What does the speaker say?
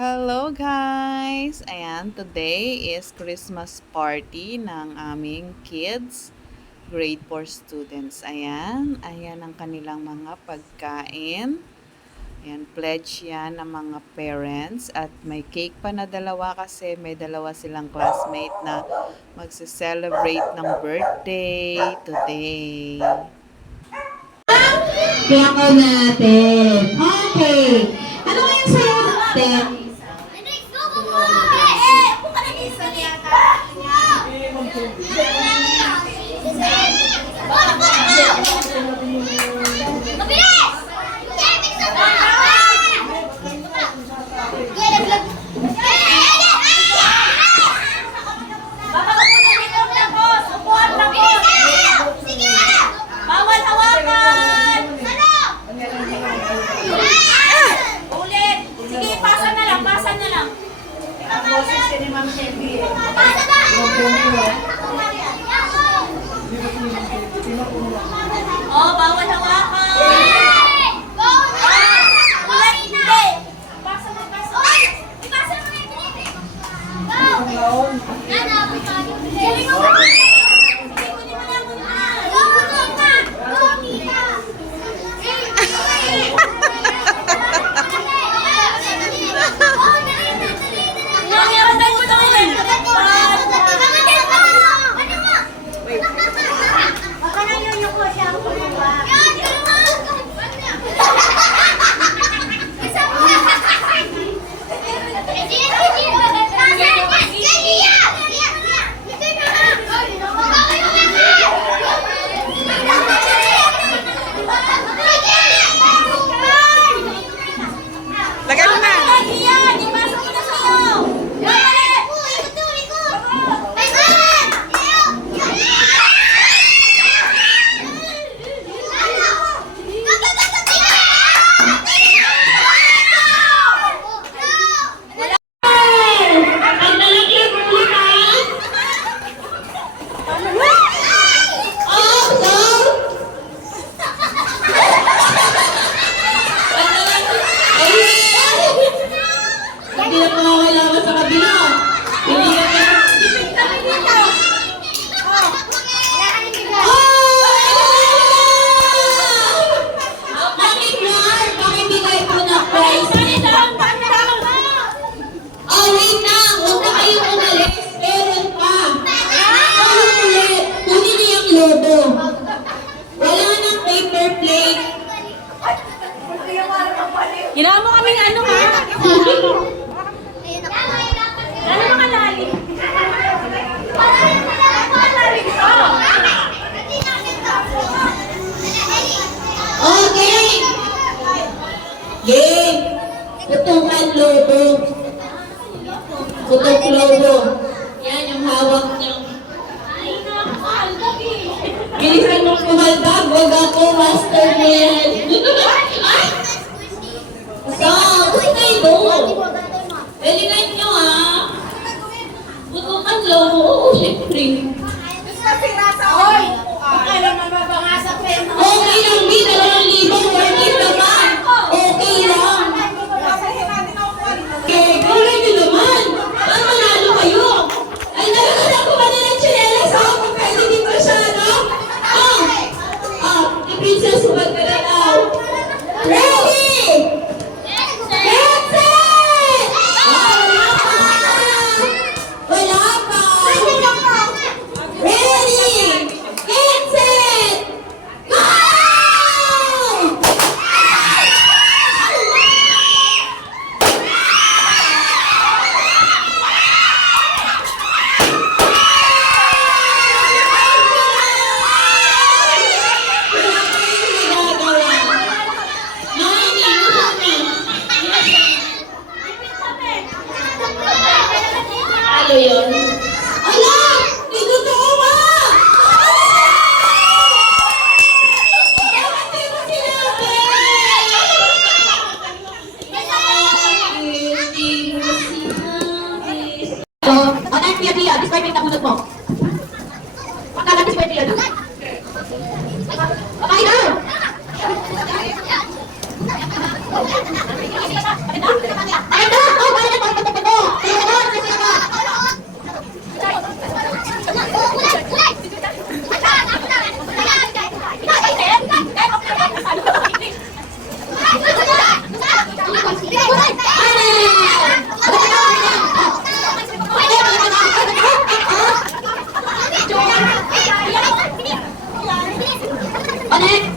Hello guys! Ayan, today is Christmas party ng aming kids, grade 4 students. Ayan ang kanilang mga pagkain. Ayan, pledge yan ng mga parents. At may cake pa na dalawa kasi may dalawa silang classmate na magse-celebrate ng birthday today. Plako natin. Okay. Ano nga yung sayo natin? Bawal hawakan! Ulit! Sige, pasa na lang, pasa na lang. Boses ka ni Ma'am Shelby. Pasa na! Oh, bawal hawakan! Ulit, hindi! Pasa mo, pasa mo. Ipasa mo na yung Galing mo ba? Lagay mo na! Hindi na makakailangan sa kabila. Hindi na Bakit Mar? Pakibigay po ng prize. Oh, wait lang. Huwag na kayong umalis. Meron pa. Ulit. Kunin niyo yung lobo. Wala nang paper plate. Ginawa mo kaming ano ha? Ano mga lalim? Okay. Game. Putukan lobo. Putok lobo. Yan yung hawak niyo. Bilisan mo kumaldag. Huwag ako. Master mo yan. Ay! So, gusto kayo doon. Galingan nyo ha. Putukan lobo. Oo, syempre. Okay lang, di. 2,000 worth it naman. Okay lang. Okay, gawin nyo naman. Ang manalo kayo. Ay, nalagyan ako ba ng chinelas ako? Kung pwede dito siya, no? Ni Princess, huwag ka na daw. Ready! Get set! Wala pa! Wala pa! Ready! Get set! Go! Ano yun? Ala! Di totoo ba? Bakit di mo sinabi? Hindi mo sinabi. So, time Pia, describe yung nabunod mo. Pagkalan, describe Pia. Bye na! Maganda! Oh, Next.